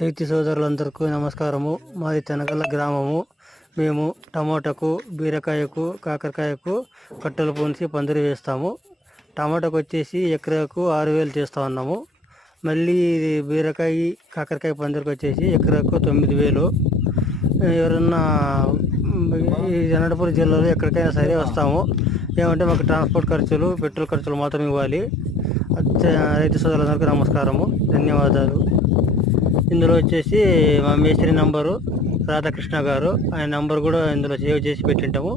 రైతు సోదరులందరికీ నమస్కారము. మాది తెనగల్ల గ్రామము. మేము టమోటాకు, బీరకాయకు, కాకరకాయకు కట్టెలు పూసి పందిరి వేస్తాము. టమాటాకు వచ్చేసి ఎకరాకు 6,000 చేస్తూ ఉన్నాము. మళ్ళీ బీరకాయ, కాకరకాయ పందిరికి వచ్చేసి ఎకరాకు 9,000. ఎవరన్నా ఈ అనంతపురం జిల్లాలో ఎక్కడికైనా సరే వస్తాము. ఏమంటే మాకు ట్రాన్స్పోర్ట్ ఖర్చులు, పెట్రోల్ ఖర్చులు మాత్రం ఇవ్వాలి. రైతు సోదరులందరికీ నమస్కారము, ధన్యవాదాలు. ఇందులో వచ్చేసి మా మేస్త్రి నంబరు రాధాకృష్ణ గారు, ఆయన నంబర్ కూడా ఇందులో సేవ్ చేసి పెట్టింటాము.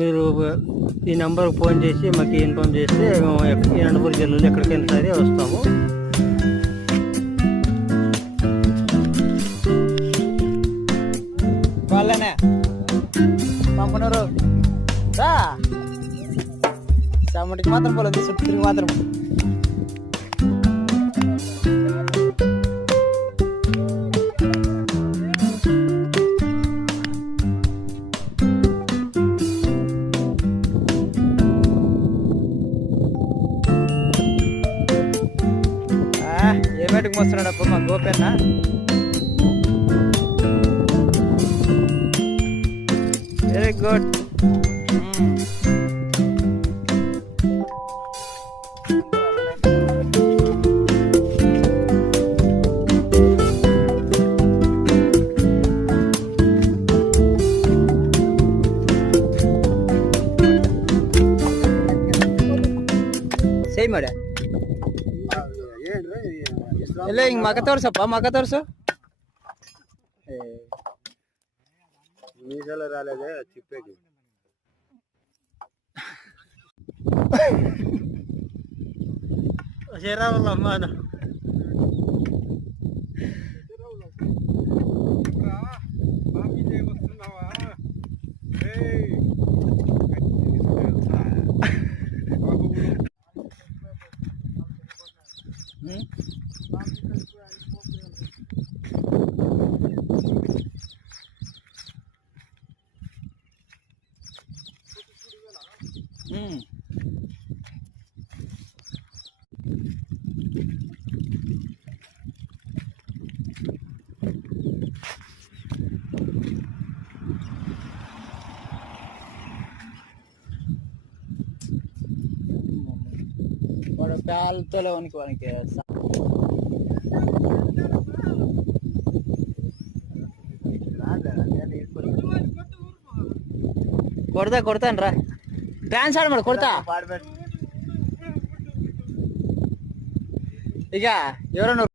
మీరు ఈ నంబర్కి ఫోన్ చేసి మాకు ఇన్ఫామ్ చేస్తే మేము ఈ అనంతపురం జిల్లాలో ఎక్కడికైనా సరే వస్తాము. వాళ్ళనే పంపనరు చమ్మటికి మాత్రం పోలేదు, చుట్టూ తిరిగి మాత్రం ఏమేటికి మోస్తున్నాడప్ప మా గోపెన్న. Very good. ಸೈ ಮಾಡ ಎಲ್ಲ ಹಿಂಗೆ ಮಗ ತೋರ್ಸಪ್ಪ, ಮಗ ತೋರ್ಸು. మీసాలు రాలేదే తిప్పేకి. రావాలమ్మా వాడు ప్యాలతో వానికి కొడతాను రా. డాన్స్ ఆడమాడు, కొడతా. ఇక ఎవరన్నా